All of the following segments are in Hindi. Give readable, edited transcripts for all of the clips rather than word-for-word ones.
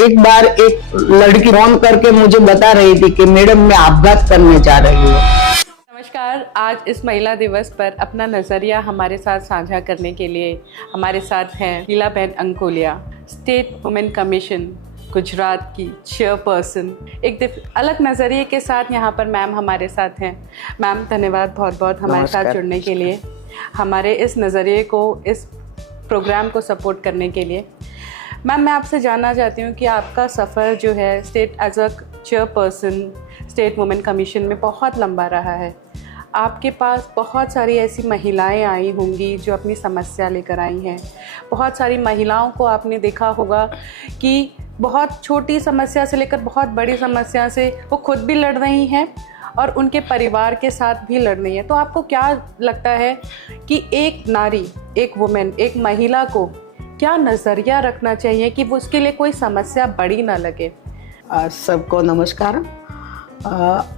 एक बार एक लड़की फोन करके मुझे बता रही थी कि मैडम मैं आपघात करने जा रही हूँ। नमस्कार। आज इस महिला दिवस पर अपना नज़रिया हमारे साथ साझा करने के लिए हमारे साथ हैं Leelaben Ankolia, state women commission Gujarat की चेयरपर्सन। एक अलग नज़रिए के साथ यहाँ पर मैम हमारे साथ हैं। मैम धन्यवाद बहुत बहुत हमारे साथ जुड़ने के लिए, हमारे इस नज़रिए को, इस प्रोग्राम को सपोर्ट करने के लिए। मैम मैं आपसे जानना चाहती हूँ कि आपका सफ़र जो है state as a chairperson state women commission में बहुत लंबा रहा है। आपके पास बहुत सारी ऐसी महिलाएं आई होंगी जो अपनी समस्या लेकर आई हैं। बहुत सारी महिलाओं को आपने देखा होगा कि बहुत छोटी समस्या से लेकर बहुत बड़ी समस्या से वो खुद भी लड़ रही हैं और उनके परिवार के साथ भी लड़ रही हैं। तो आपको क्या लगता है कि एक नारी, एक वुमेन, एक महिला को क्या नज़रिया रखना चाहिए कि वो उसके लिए कोई समस्या बड़ी ना लगे? सबको नमस्कार।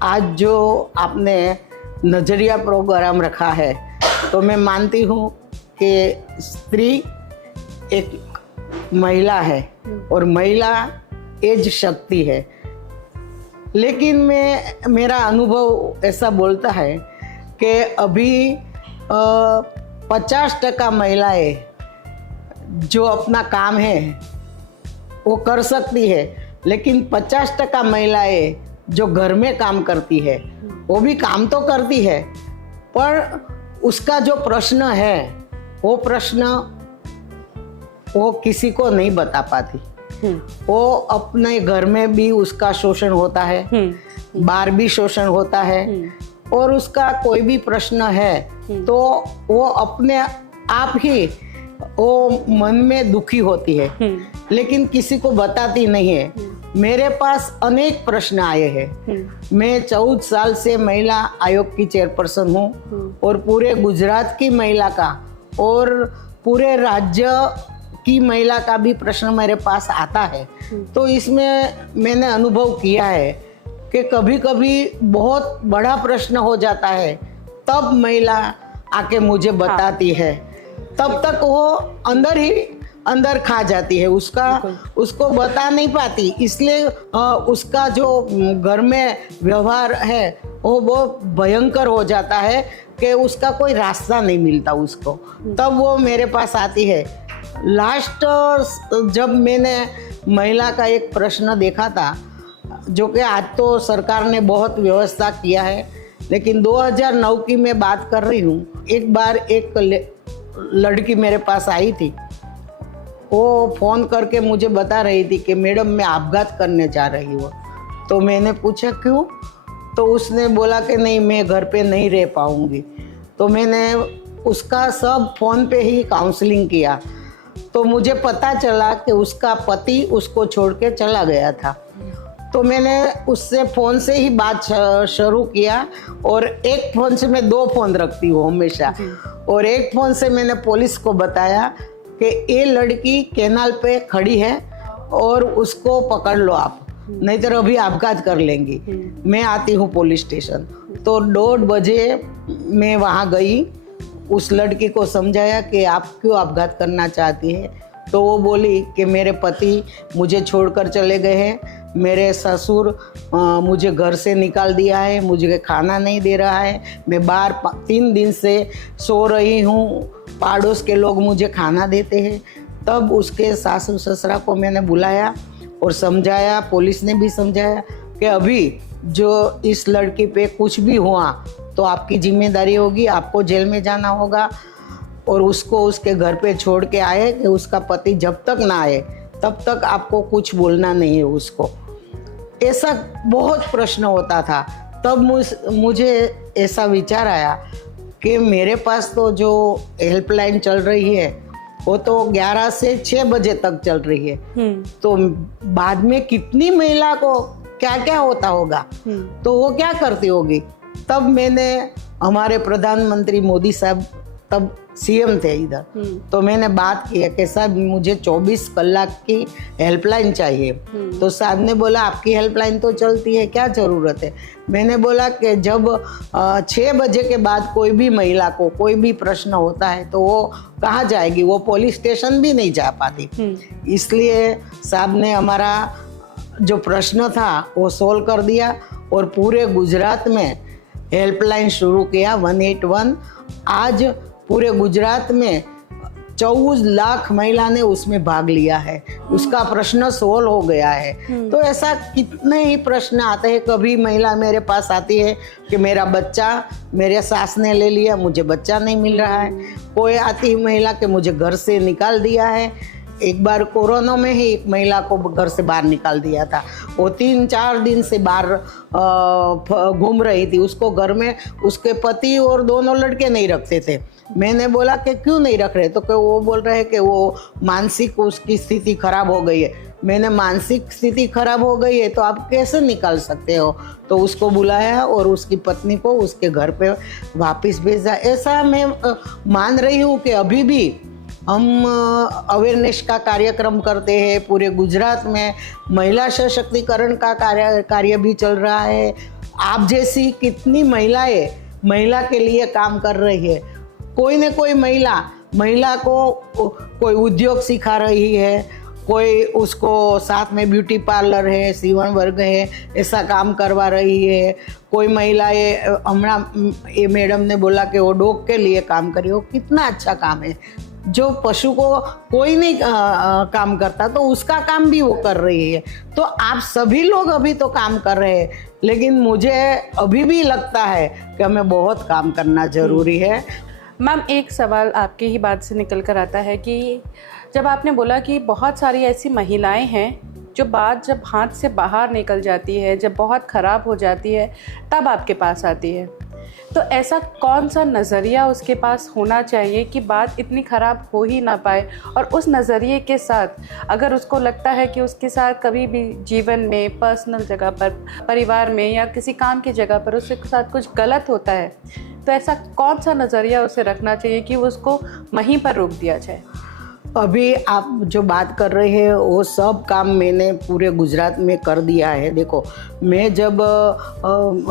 आज जो आपने नज़रिया प्रोग्राम रखा है तो मैं मानती हूँ कि स्त्री एक महिला है और महिला एज शक्ति है, लेकिन मेरा अनुभव ऐसा बोलता है कि अभी 50% महिलाएं जो अपना काम है वो कर सकती है, लेकिन 50% महिलाएं जो घर में काम करती है वो भी काम तो करती है, पर उसका जो प्रश्न है वो प्रश्न वो किसी को नहीं बता पाती। वो अपने घर में भी उसका शोषण होता है, बाहर भी शोषण होता है, और उसका कोई भी प्रश्न है तो वो अपने आप ही वो मन में दुखी होती है, लेकिन किसी को बताती नहीं है। मेरे पास अनेक प्रश्न आए हैं। मैं 14 साल से महिला आयोग की चेयरपर्सन हूँ और पूरे गुजरात की महिला का और पूरे राज्य की महिला का भी प्रश्न मेरे पास आता है। तो इसमें मैंने अनुभव किया है कि कभी कभी बहुत बड़ा प्रश्न हो जाता है, तब महिला आके मुझे बताती है। तब तक वो अंदर ही अंदर खा जाती है, उसको बता नहीं पाती, इसलिए उसका जो घर में व्यवहार है वो बहुत भयंकर हो जाता है कि उसका कोई रास्ता नहीं मिलता उसको। तब वो मेरे पास आती है। लास्ट जब मैंने महिला का एक प्रश्न देखा था, जो कि आज तो सरकार ने बहुत व्यवस्था किया है, लेकिन 2009 की मैं बात कर रही हूँ। एक बार एक लड़की मेरे पास आई थी, वो फ़ोन करके मुझे बता रही थी कि मैडम मैं आपघात करने जा रही हूँ। तो मैंने पूछा क्यों? तो उसने बोला कि नहीं, मैं घर पे नहीं रह पाऊँगी। तो मैंने उसका सब फ़ोन पे ही काउंसलिंग किया, तो मुझे पता चला कि उसका पति उसको छोड़ के चला गया था। तो मैंने उससे फ़ोन से ही बात शुरू किया, और एक फ़ोन से मैं 2 फ़ोन रखती हूँ हमेशा, और एक फ़ोन से मैंने पुलिस को बताया कि ये लड़की कैनाल पे खड़ी है और उसको पकड़ लो आप, नहीं तो अभी आपघात कर लेंगी। मैं आती हूँ पुलिस स्टेशन। तो 1:30 बजे मैं वहाँ गई, उस लड़की को समझाया कि आप क्यों आपघात करना चाहती है। तो वो बोली कि मेरे पति मुझे छोड़कर चले गए हैं, मेरे ससुर मुझे घर से निकाल दिया है, मुझे खाना नहीं दे रहा है, मैं बाहर 3 दिन से सो रही हूँ, पड़ोस के लोग मुझे खाना देते हैं। तब उसके सासू ससुरा को मैंने बुलाया और समझाया, पुलिस ने भी समझाया कि अभी जो इस लड़की पे कुछ भी हुआ तो आपकी जिम्मेदारी होगी, आपको जेल में जाना होगा, और उसको उसके घर पे छोड़ के आए कि उसका पति जब तक ना आए तब तक आपको कुछ बोलना नहीं है उसको। ऐसा बहुत प्रश्न होता था। तब मुझे ऐसा विचार आया कि मेरे पास तो जो हेल्पलाइन चल रही है वो तो 11 से 6 बजे तक चल रही है, तो बाद में कितनी महिला को क्या क्या होता होगा, तो वो क्या करती होगी। तब मैंने हमारे प्रधानमंत्री मोदी साहब तब सीएम थे इधर। तो मैंने बात की है कि साहब मुझे 24 कलाक की हेल्पलाइन चाहिए। तो साहब ने बोला आपकी हेल्पलाइन तो चलती है, क्या ज़रूरत है। मैंने बोला कि जब 6 बजे के बाद कोई भी महिला को कोई भी प्रश्न होता है तो वो कहाँ जाएगी, वो पुलिस स्टेशन भी नहीं जा पाती। इसलिए साहब ने हमारा जो प्रश्न था वो सोल्व कर दिया और पूरे गुजरात में हेल्पलाइन शुरू किया 181। आज पूरे गुजरात में 24 लाख महिला ने उसमें भाग लिया है, उसका प्रश्न सोल्व हो गया है। तो ऐसा कितने ही प्रश्न आते हैं। कभी महिला मेरे पास आती है कि मेरा बच्चा मेरे सास ने ले लिया, मुझे बच्चा नहीं मिल रहा है। कोई आती है महिला कि मुझे घर से निकाल दिया है। एक बार कोरोना में ही एक महिला को घर से बाहर निकाल दिया था। वो 3-4 दिन से बाहर घूम रही थी। उसको घर में उसके पति और दोनों लड़के नहीं रखते थे। मैंने बोला कि क्यों नहीं रख रहे, तो कि वो बोल रहे हैं कि वो मानसिक उसकी स्थिति खराब हो गई है। मैंने मानसिक स्थिति खराब हो गई है तो आप कैसे निकाल सकते हो। तो उसको बुलाया और उसकी पत्नी को उसके घर पे वापस भेजा। ऐसा मैं मान रही हूँ कि अभी भी हम अवेयरनेस का कार्यक्रम करते हैं। पूरे गुजरात में महिला सशक्तिकरण का कार्य भी चल रहा है। आप जैसी कितनी महिलाएं महिला के लिए काम कर रही है। कोई न कोई महिला को कोई उद्योग सिखा रही है, कोई उसको साथ में ब्यूटी पार्लर है, सीवन वर्ग है, ऐसा काम करवा रही है। कोई महिलाएं ये मैडम ने बोला कि वो डॉग के लिए काम करी, वो कितना अच्छा काम है। जो पशु को कोई नहीं काम करता तो उसका काम भी वो कर रही है। तो आप सभी लोग अभी तो काम कर रहे हैं, लेकिन मुझे अभी भी लगता है कि हमें बहुत काम करना जरूरी है। मैम, एक सवाल आपकी ही बात से निकल कर आता है कि जब आपने बोला कि बहुत सारी ऐसी महिलाएं हैं जो बात जब हाथ से बाहर निकल जाती है, जब बहुत ख़राब हो जाती है, तब आपके पास आती है, तो ऐसा कौन सा नज़रिया उसके पास होना चाहिए कि बात इतनी ख़राब हो ही ना पाए। और उस नज़रिए के साथ अगर उसको लगता है कि उसके साथ कभी भी जीवन में, पर्सनल जगह पर, परिवार में या किसी काम की जगह पर उसके साथ कुछ गलत होता है, तो ऐसा कौन सा नज़रिया उसे रखना चाहिए कि उसको वहीं पर रोक दिया जाए। अभी आप जो बात कर रहे हैं वो सब काम मैंने पूरे गुजरात में कर दिया है। देखो, मैं जब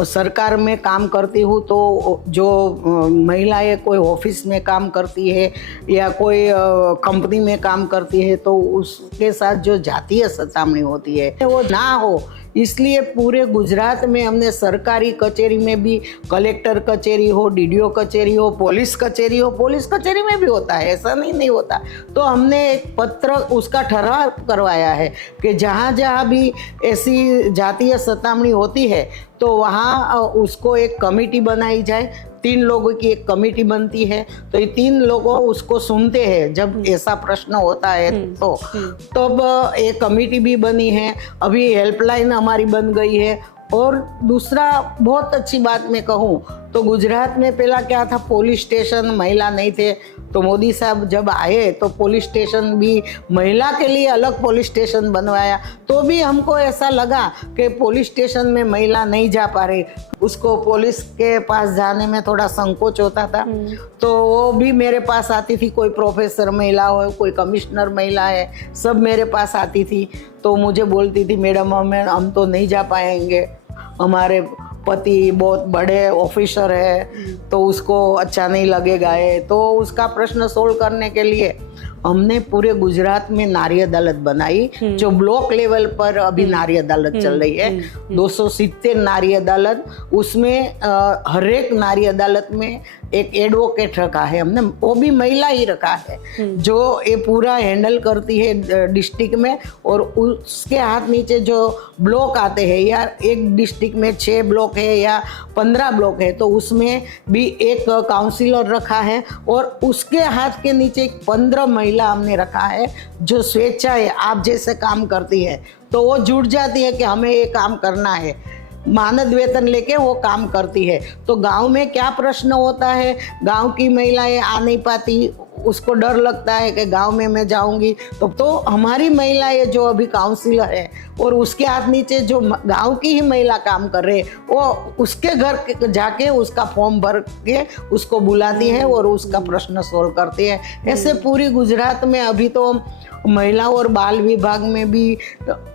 सरकार में काम करती हूँ तो जो महिलाएं कोई ऑफिस में काम करती है या कोई कंपनी में काम करती है तो उसके साथ जो जातीय सतामणी होती है वो ना हो, इसलिए पूरे गुजरात में हमने सरकारी कचेरी में भी, कलेक्टर कचेरी हो, डीडीओ कचेरी हो, पुलिस कचेरी में भी होता है, ऐसा नहीं होता। तो हमने एक पत्र उसका ठहराव करवाया है कि जहाँ जहाँ भी ऐसी जातीय सतामणी होती है तो वहाँ उसको एक कमेटी बनाई जाए। 3 लोगों की एक कमेटी बनती है, तो ये 3 लोगों उसको सुनते हैं जब ऐसा प्रश्न होता है। तो तब एक कमेटी भी बनी है। अभी हेल्पलाइन हमारी बन गई है। और दूसरा बहुत अच्छी बात मैं कहूँ तो गुजरात में पहला क्या था, पुलिस स्टेशन महिला नहीं थे। तो मोदी साहब जब आए तो पुलिस स्टेशन भी महिला के लिए अलग पुलिस स्टेशन बनवाया। तो भी हमको ऐसा लगा कि पुलिस स्टेशन में महिला नहीं जा पा रही, उसको पुलिस के पास जाने में थोड़ा संकोच होता था। तो वो भी मेरे पास आती थी, कोई प्रोफेसर महिला हो, कोई कमिश्नर महिला है, सब मेरे पास आती थी। तो मुझे बोलती थी मैडम हम तो नहीं जा पाएंगे, हमारे पति बहुत बड़े ऑफिसर है तो उसको अच्छा नहीं लगेगा है। तो उसका प्रश्न सोल्व करने के लिए हमने पूरे गुजरात में नारी अदालत बनाई, जो ब्लॉक लेवल पर अभी नारी अदालत चल रही है। 270 नारी अदालत, उसमें हर एक नारी अदालत में एक एडवोकेट रखा है हमने, वो भी महिला ही रखा है, जो ये पूरा हैंडल करती है डिस्ट्रिक्ट में। और उसके हाथ नीचे जो ब्लॉक आते हैं, या एक डिस्ट्रिक्ट में 6 ब्लॉक है या 15 ब्लॉक है, तो उसमें भी एक काउंसिलर रखा है। और उसके हाथ के नीचे 15 महिला हमने रखा है जो स्वेच्छा आप जैसे काम करती है। तो वो जुट जाती है कि हमें ये काम करना है, मानद वेतन लेके वो काम करती है। तो गांव में क्या प्रश्न होता है, गांव की महिलाएं आ नहीं पाती, उसको डर लगता है कि गांव में मैं जाऊंगी तो हमारी महिलाएं जो अभी काउंसिलर है और उसके हाथ नीचे जो गांव की ही महिला काम कर रहे हैं, वो उसके घर जाके उसका फॉर्म भर के उसको बुलाती है और उसका प्रश्न सोल्व करती है। ऐसे पूरी गुजरात में अभी तो महिला और बाल विभाग में भी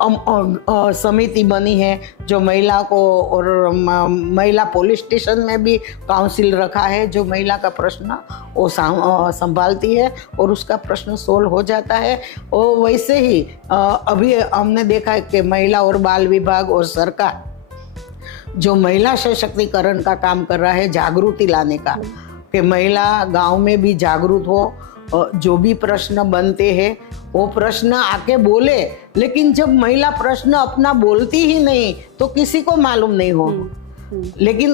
समिति बनी है जो महिला को, और महिला पुलिस स्टेशन में भी काउंसिल रखा है जो महिला का प्रश्न वो संभालती है और उसका प्रश्न सोल्व हो जाता है। और वैसे ही अभी हमने देखा है कि महिला और बाल विभाग और सरकार जो महिला सशक्तिकरण का काम कर रहा है, जागृति लाने का, कि महिला गांव में भी जागरूक हो, जो भी प्रश्न बनते हैं वो प्रश्न आके बोले। लेकिन जब महिला प्रश्न अपना बोलती ही नहीं तो किसी को मालूम नहीं हो। लेकिन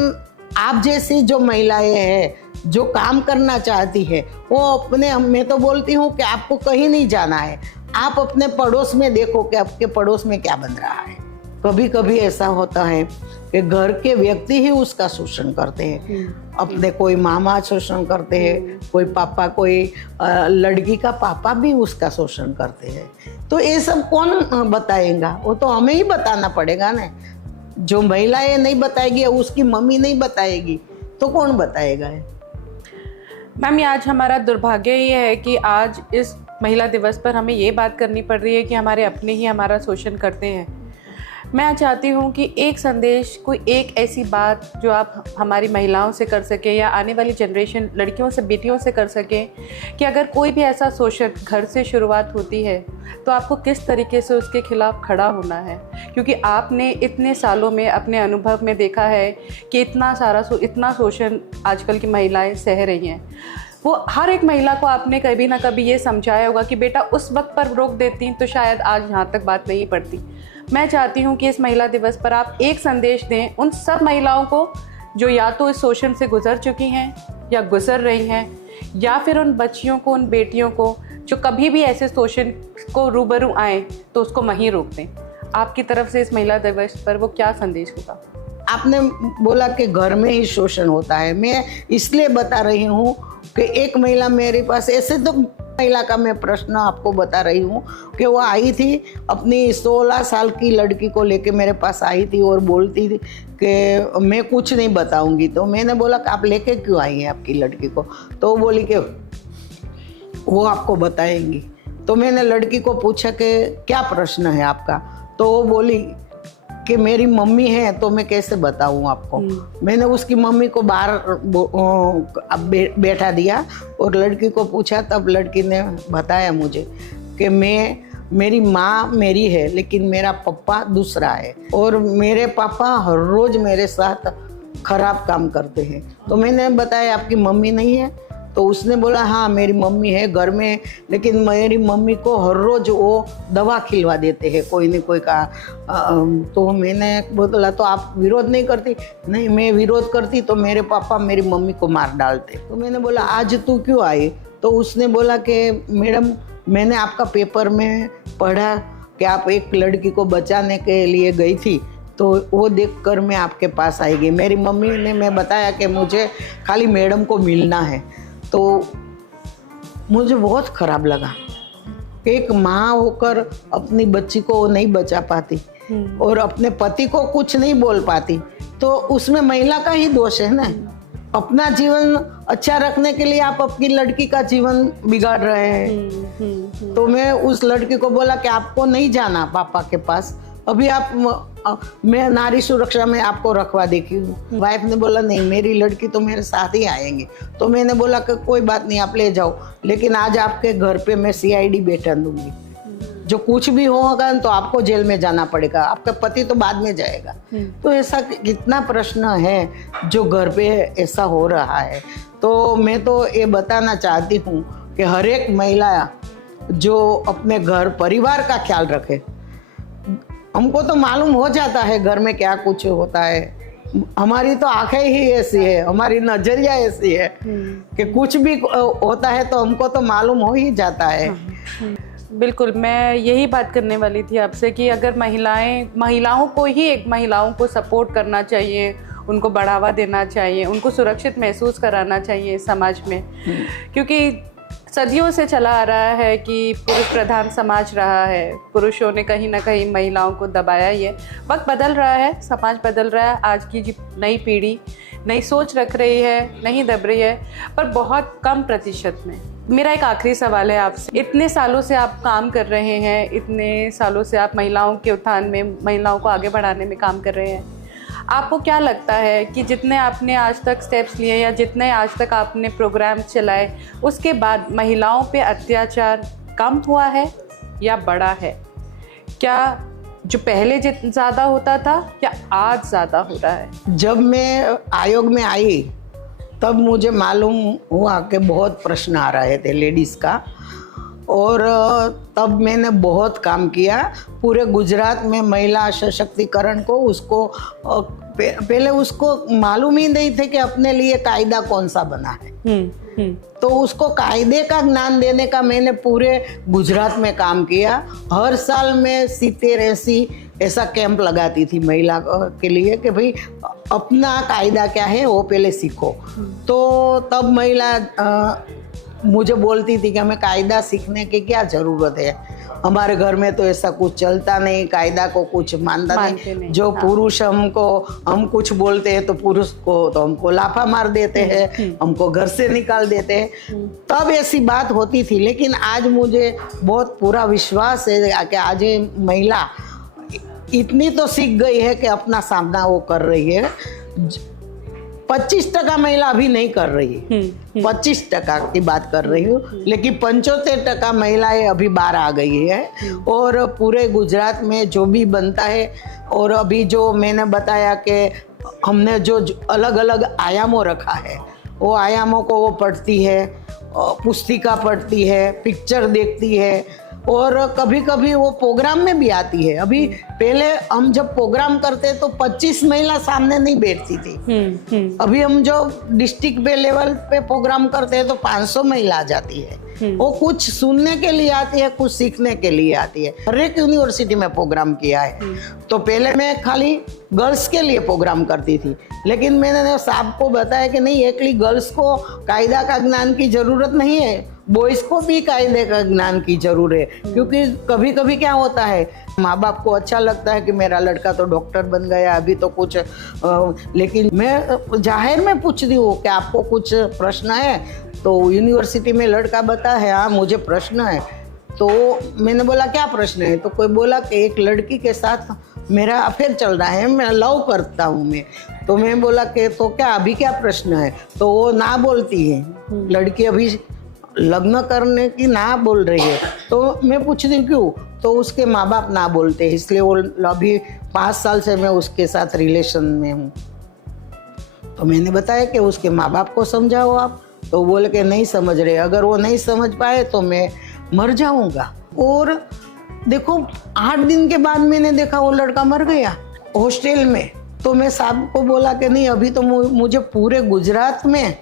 आप जैसी जो महिलाएं हैं जो काम करना चाहती है वो अपने, मैं तो बोलती हूँ कि आपको कहीं नहीं जाना है, आप अपने पड़ोस में देखो कि आपके पड़ोस में क्या बन रहा है। कभी कभी ऐसा होता है कि घर के व्यक्ति ही उसका शोषण करते हैं, अपने कोई मामा शोषण करते हैं, कोई पापा, कोई लड़की का पापा भी उसका शोषण करते हैं। तो ये सब कौन बताएगा? वो तो हमें ही बताना पड़ेगा ना। जो महिलाएं नहीं बताएगी, उसकी मम्मी नहीं बताएगी, तो कौन बताएगा? मैम, आज हमारा दुर्भाग्य ये है कि आज इस महिला दिवस पर हमें ये बात करनी पड़ रही है कि हमारे अपने ही हमारा शोषण करते हैं। मैं चाहती हूँ कि एक संदेश, कोई एक ऐसी बात जो आप हमारी महिलाओं से कर सकें या आने वाली जनरेशन लड़कियों से, बेटियों से कर सकें, कि अगर कोई भी ऐसा शोषण घर से शुरुआत होती है तो आपको किस तरीके से उसके खिलाफ खड़ा होना है। क्योंकि आपने इतने सालों में अपने अनुभव में देखा है कि इतना शोषण आजकल की महिलाएं सह रही हैं। वो हर एक महिला को आपने कभी ना कभी ये समझाया होगा कि बेटा उस वक्त पर रोक देती तो शायद आज यहाँ तक बात नहीं पड़ती। मैं चाहती हूँ कि इस महिला दिवस पर आप एक संदेश दें उन सब महिलाओं को जो या तो इस शोषण से गुजर चुकी हैं या गुजर रही हैं, या फिर उन बच्चियों को, उन बेटियों को जो कभी भी ऐसे शोषण को रूबरू आए तो उसको वहीं रोक दें। आपकी तरफ से इस महिला दिवस पर वो क्या संदेश होगा? आपने बोला कि घर में ही शोषण होता है, मैं इसलिए बता रही हूँ कि एक महिला मेरे पास, ऐसे तो महिला का मैं प्रश्न आपको बता रही हूँ कि वो आई थी अपनी 16 साल की लड़की को लेके मेरे पास आई थी और बोलती थी कि मैं कुछ नहीं बताऊंगी। तो मैंने बोला कि आप लेके क्यों आई हैं आपकी लड़की को? तो वो बोली कि वो आपको बताएंगी। तो मैंने लड़की को पूछा कि क्या प्रश्न है आपका? तो वो बोली कि मेरी मम्मी है तो मैं कैसे बताऊं आपको। मैंने उसकी मम्मी को बाहर बैठा दिया और लड़की को पूछा, तब लड़की ने बताया मुझे कि मेरी माँ मेरी है लेकिन मेरा पापा दूसरा है और मेरे पापा हर रोज मेरे साथ खराब काम करते हैं। तो मैंने बताया आपकी मम्मी नहीं है? तो उसने बोला हाँ मेरी मम्मी है घर में, लेकिन मेरी मम्मी को हर रोज वो दवा खिलवा देते हैं कोई न कोई का। तो मैंने बोला तो आप विरोध नहीं करती? नहीं, मैं विरोध करती तो मेरे पापा मेरी मम्मी को मार डालते। तो मैंने बोला आज तू क्यों आई? तो उसने बोला कि मैडम मैंने आपका पेपर में पढ़ा कि आप एक लड़की को बचाने के लिए गई थी, तो वो देखकर मैं आपके पास आई गई। मेरी मम्मी ने मैं बताया कि मुझे खाली मैडम को मिलना है। तो मुझे बहुत ख़राब लगा, एक माँ होकर अपनी बच्ची को नहीं बचा पाती और अपने पति को कुछ नहीं बोल पाती, तो उसमें महिला का ही दोष है ना। अपना जीवन अच्छा रखने के लिए आप अपनी लड़की का जीवन बिगाड़ रहे हैं। तो मैं उस लड़की को बोला कि आपको नहीं जाना पापा के पास, अभी आप मैं नारी सुरक्षा में आपको रखवा देती हूँ। वाइफ ने बोला नहीं मेरी लड़की तो मेरे साथ ही आएंगी। तो मैंने बोला कि कोई बात नहीं आप ले जाओ, लेकिन आज आपके घर पे मैं CID बैठा दूंगी, जो कुछ भी होगा तो आपको जेल में जाना पड़ेगा, आपका पति तो बाद में जाएगा। तो ऐसा कितना प्रश्न है जो घर पे ऐसा हो रहा है। तो मैं तो ये बताना चाहती हूँ कि हर एक महिला जो अपने घर परिवार का ख्याल रखे। हमको तो मालूम हो जाता है घर में क्या कुछ होता है, हमारी तो आंखें ही ऐसी है, हमारी नजरिया ऐसी है कि कुछ भी होता है तो हमको तो मालूम हो ही जाता है। बिल्कुल, मैं यही बात करने वाली थी आपसे कि अगर महिलाओं को सपोर्ट करना चाहिए, उनको बढ़ावा देना चाहिए, उनको सुरक्षित महसूस कराना चाहिए समाज में। क्योंकि सदियों से चला आ रहा है कि पुरुष प्रधान समाज रहा है, पुरुषों ने कहीं ना कहीं महिलाओं को दबाया ही है। वक्त बदल रहा है, समाज बदल रहा है, आज की जो नई पीढ़ी नई सोच रख रही है, नहीं दब रही है, पर बहुत कम प्रतिशत में। मेरा एक आखिरी सवाल है आपसे, इतने सालों से आप काम कर रहे हैं, इतने सालों से आप महिलाओं के उत्थान में, महिलाओं को आगे बढ़ाने में काम कर रहे हैं, आपको क्या लगता है कि जितने आपने आज तक स्टेप्स लिए या जितने आज तक आपने प्रोग्राम चलाए, उसके बाद महिलाओं पे अत्याचार कम हुआ है या बढ़ा है? क्या जो पहले ज़्यादा होता था या आज ज़्यादा हो रहा है? जब मैं आयोग में आई तब मुझे मालूम हुआ कि बहुत प्रश्न आ रहे थे लेडीज़ का, और तब मैंने बहुत काम किया पूरे गुजरात में महिला सशक्तिकरण को। उसको पहले उसको मालूम ही नहीं थे कि अपने लिए कायदा कौन सा बना है। तो उसको कायदे का ज्ञान देने का मैंने पूरे गुजरात में काम किया। हर साल मैं 70-80 ऐसा कैंप लगाती थी महिला के लिए कि भाई अपना कायदा क्या है वो पहले सीखो। तो तब महिला मुझे बोलती थी कि हमें कायदा सीखने की क्या ज़रूरत है, हमारे घर में तो ऐसा कुछ चलता नहीं, कायदा को कुछ मानता नहीं। जो पुरुष हम कुछ बोलते हैं तो पुरुष को तो हमको लाफा मार देते हैं, हमको घर से निकाल देते हैं। तब ऐसी बात होती थी, लेकिन आज मुझे बहुत पूरा विश्वास है कि आज महिला इतनी तो सीख गई है कि अपना सामना वो कर रही है। 25% महिला अभी नहीं कर रही है, 25% की बात कर रही हूँ, लेकिन 75% महिलाएं अभी बाहर आ गई है। और पूरे गुजरात में जो भी बनता है, और अभी जो मैंने बताया कि हमने जो अलग अलग आयामों रखा है, वो आयामों को वो पढ़ती है, पुस्तिका पढ़ती है, पिक्चर देखती है, और कभी कभी वो प्रोग्राम में भी आती है। अभी पहले हम जब प्रोग्राम करते तो 25 महिला सामने नहीं बैठती थी। अभी हम जो डिस्ट्रिक्ट पे लेवल पे प्रोग्राम करते हैं तो 500 महिला आ जाती है। वो कुछ सुनने के लिए आती है, कुछ सीखने के लिए आती है। हर एक यूनिवर्सिटी में प्रोग्राम किया है। तो पहले मैं खाली गर्ल्स के लिए प्रोग्राम करती थी, लेकिन मैंने साहब को बताया कि नहीं, एकली गर्ल्स को कायदा का ज्ञान की जरूरत नहीं है, बॉयज को भी कायदे का ज्ञान की जरूरत है। क्योंकि कभी कभी क्या होता है, माँ बाप को अच्छा लगता है कि मेरा लड़का तो डॉक्टर बन गया, अभी तो कुछ लेकिन मैं जाहिर में पूछती हूँ कि आपको कुछ प्रश्न है, तो यूनिवर्सिटी में लड़का बता है हाँ मुझे प्रश्न है। तो मैंने बोला क्या प्रश्न है? तो कोई बोला कि एक लड़की के साथ मेरा अफेयर चल रहा है, मैं लव करता हूँ मैं। तो मैं बोला कि तो क्या अभी क्या प्रश्न है? तो वो ना बोलती है, लड़की अभी लग्न करने की ना बोल रही है। तो मैं पूछती हूँ क्यों? तो उसके माँ बाप ना बोलते हैं, इसलिए वो अभी 5 साल से मैं उसके साथ रिलेशन में हूँ। तो मैंने बताया कि उसके माँ बाप को समझाओ आप। तो बोले कि नहीं समझ रहे, अगर वो नहीं समझ पाए तो मैं मर जाऊंगा। और देखो 8 दिन के बाद मैंने देखा वो लड़का मर गया हॉस्टल में। तो मैं साहब को बोला कि नहीं, अभी तो मुझे पूरे गुजरात में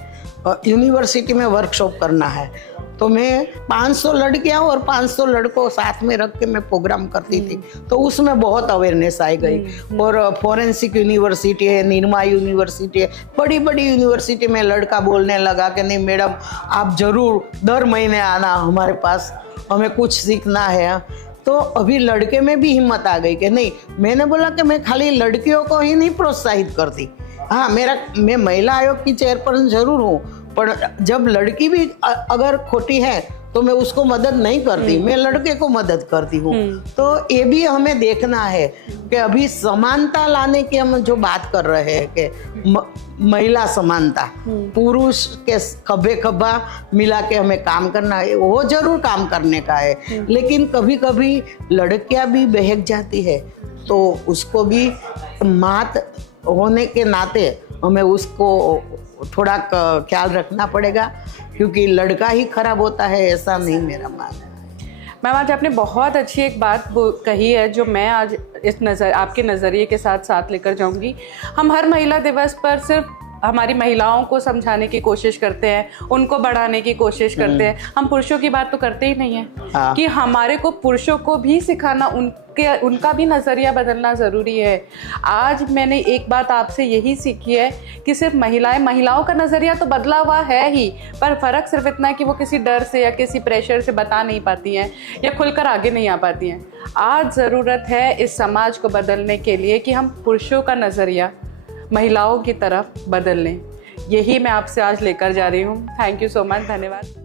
यूनिवर्सिटी में वर्कशॉप करना है। तो मैं 500 लड़कियां और 500 लड़कों साथ में रख के मैं प्रोग्राम करती थी। तो उसमें बहुत अवेयरनेस आई गई। और फॉरेंसिक यूनिवर्सिटी है, निर्मा यूनिवर्सिटी है, बड़ी बड़ी यूनिवर्सिटी में लड़का बोलने लगा कि नहीं मैडम आप जरूर दर महीने आना हमारे पास, हमें कुछ सीखना है। तो अभी लड़के में भी हिम्मत आ गई कि नहीं। मैंने बोला कि मैं खाली लड़कियों को ही नहीं प्रोत्साहित करती, हाँ मैं महिला आयोग की चेयरपर्सन जरूर हूँ, पर जब लड़की भी अगर खोटी है तो मैं उसको मदद नहीं करती, मैं लड़के को मदद करती हूँ। तो ये भी हमें देखना है कि अभी समानता लाने की हम जो बात कर रहे हैं कि महिला समानता, पुरुष के खभे खभा मिला के हमें काम करना है, वो जरूर काम करने का है। लेकिन कभी कभी लड़कियां भी बहक जाती है, तो उसको भी मात होने के नाते हमें उसको थोड़ा ख्याल रखना पड़ेगा, क्योंकि लड़का ही खराब होता है ऐसा नहीं मेरा मानना है। मैम आज आपने बहुत अच्छी एक बात कही है जो मैं आज आपके नज़रिए के साथ लेकर जाऊंगी। हम हर महिला दिवस पर सिर्फ हमारी महिलाओं को समझाने की कोशिश करते हैं, उनको बढ़ाने की कोशिश करते हैं, हम पुरुषों की बात तो करते ही नहीं है हाँ। कि हमारे को पुरुषों को भी सिखाना, उनका भी नज़रिया बदलना ज़रूरी है। आज मैंने एक बात आपसे यही सीखी है कि सिर्फ महिलाओं का नज़रिया तो बदला हुआ है ही, पर फ़र्क सिर्फ इतना है कि वो किसी डर से या किसी प्रेशर से बता नहीं पाती हैं या खुलकर आगे नहीं आ पाती हैं। आज ज़रूरत है इस समाज को बदलने के लिए कि हम पुरुषों का नज़रिया महिलाओं की तरफ बदल लें। यही मैं आपसे आज लेकर जा रही हूँ। थैंक यू सो मच, धन्यवाद।